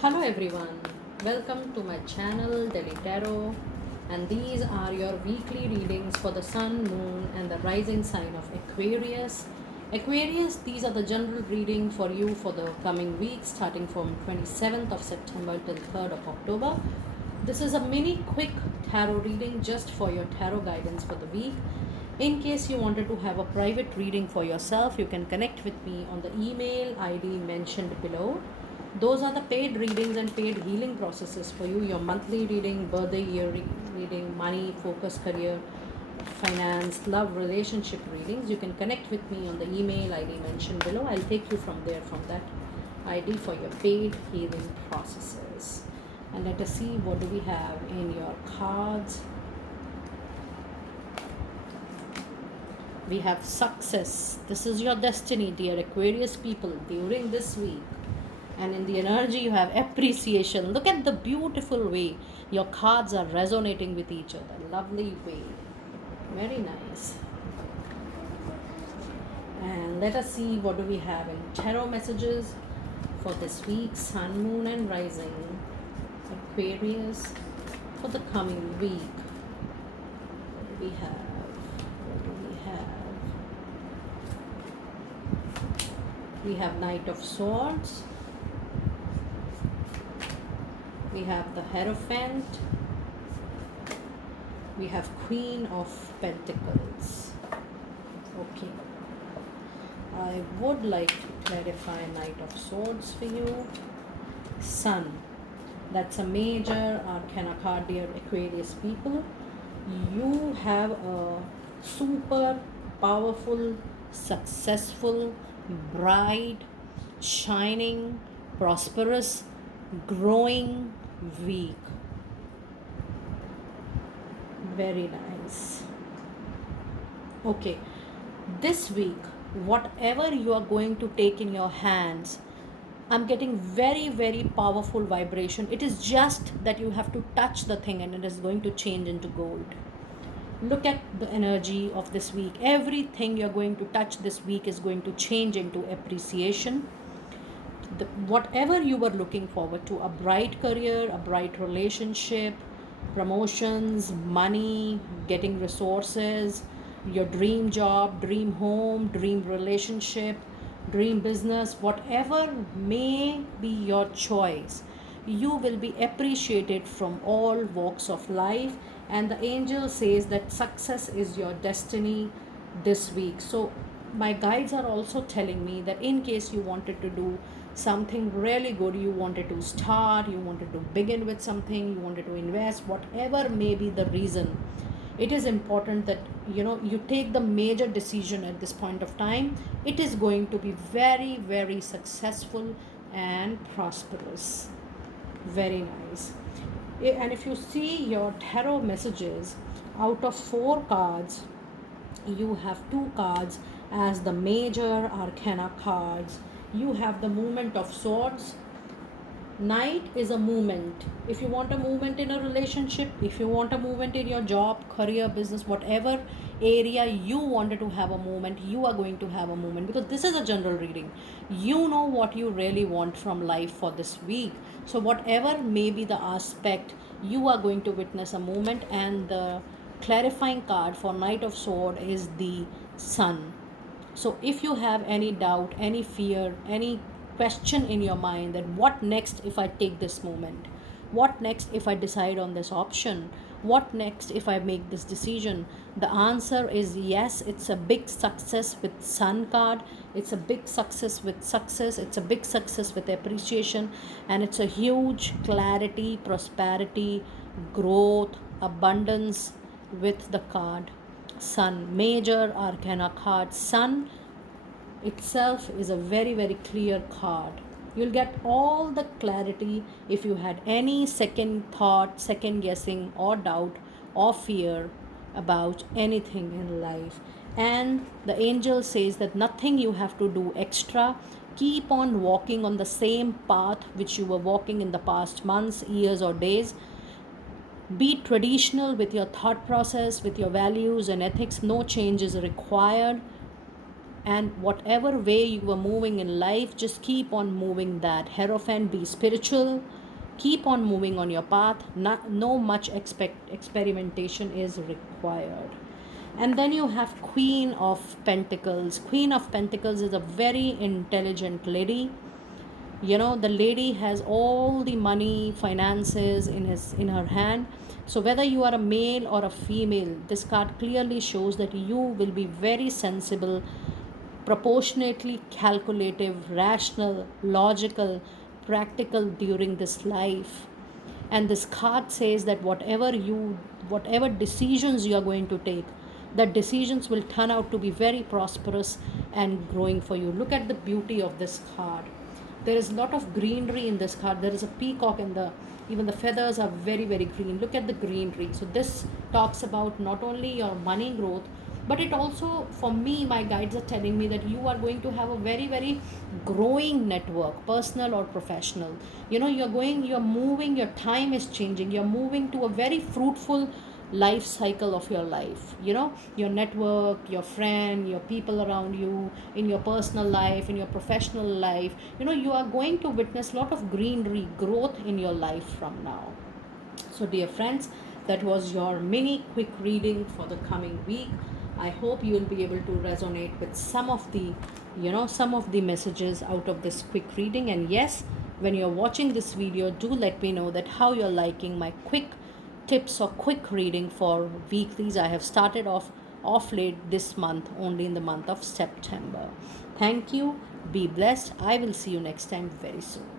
Hello everyone, welcome to my channel Delhi Tarot, and these are your weekly readings for the Sun, Moon, and the rising sign of Aquarius. Aquarius, these are the general reading for you for the coming week starting from 27th of September till 3rd of October. This is a mini quick tarot reading just for your tarot guidance for the week. In case you wanted to have a private reading for yourself, you can connect with me on the email ID mentioned below. Those are the paid readings and paid healing processes for you. Your monthly reading, birthday year reading, money, focus, career, finance, love, relationship readings. You can connect with me on the email ID mentioned below. I'll take you from there, from that ID for your paid healing processes. And let us see what do we have in your cards. We have success. This is your destiny, dear Aquarius people, during this week. And in the energy, you have appreciation. Look at the beautiful way your cards are resonating with each other. Lovely way. Very nice. And let us see what do we have in tarot messages for this week. Sun, Moon, and Rising. Aquarius for the coming week. What do we have? What do we have? We have Knight of Swords. We have the Hierophant. We have Queen of Pentacles. Okay. I would like to clarify Knight of Swords for you. Sun. That's a major arcana card, dear Aquarius people. You have a super powerful, successful, bright, shining, prosperous, growing week. Very nice. Okay, this week, whatever you are going to take in your hands, I'm getting very, very powerful vibration. It is just that you have to touch the thing and it is going to change into gold. Look at the energy of this week. Everything you're going to touch this week is going to change into appreciation. Whatever you were looking forward to, a bright career, a bright relationship, promotions, money, getting resources, your dream job, dream home, dream relationship, dream business, whatever may be your choice, you will be appreciated from all walks of life. And the angel says that success is your destiny this week. So my guides are also telling me that in case you wanted to do something really good, you wanted to start, you wanted to begin with something, you wanted to invest, whatever may be the reason, it is important that you take the major decision at this point of time. It is going to be very, very successful and prosperous. Very nice. And if you see your tarot messages, out of 4 cards, you have 2 cards as the major arcana cards. You have the movement of swords. Knight is a movement. If you want a movement in a relationship, if you want a movement in your job, career, business, whatever area you wanted to have a movement, you are going to have a movement, because this is a general reading. You know what you really want from life for this week. So whatever may be the aspect, you are going to witness a movement. And the clarifying card for Knight of Sword is the Sun. So if you have any doubt, any fear, any question in your mind that what next if I take this moment, what next if I decide on this option, what next if I make this decision, the answer is yes. It's a big success with Sun card. It's a big success with success. It's a big success with appreciation. And it's a huge clarity, prosperity, growth, abundance with the card Sun. Major arcana card Sun itself is a very, very clear card. You'll get all the clarity. If you had any second thought, second guessing, or doubt or fear about anything in life. And the angel says that nothing you have to do extra. Keep on walking on the same path which you were walking in the past months, years, or days. Be traditional with your thought process, with your values and ethics. No change is required. and whatever way you are moving in life, just keep on moving that. Hierophant, be spiritual, keep on moving on your path. No much experimentation is required. And then you have Queen of Pentacles. Queen of Pentacles is a very intelligent lady. You know, the lady has all the money, finances in her hand. So whether you are a male or a female, this card clearly shows that you will be very sensible, proportionately calculative, rational, logical, practical during this life. And this card says that whatever decisions you are going to take, that decisions will turn out to be very prosperous and growing for you. Look at the beauty of this card. There is a lot of greenery in this card. There is a peacock, and the even the feathers are very very green. Look at the greenery. So this talks about not only your money growth, but it also, for me, my guides are telling me that you are going to have a very very growing network, personal or professional. You know, you're moving, your time is changing, you're moving to a very fruitful life cycle of your life. You know, your network, your friend, your people around you, in your personal life, in your professional life, you know, you are going to witness a lot of greenery, growth in your life from now. So dear friends, that was your mini quick reading for the coming week. I hope you will be able to resonate with some of the, you know, some of the messages out of this quick reading. And yes, when you're watching this video, do let me know that how you're liking my quick tips or quick reading for weeklies. I have started off late this month, only in the month of September. Thank you. Be blessed. I will see you next time very soon.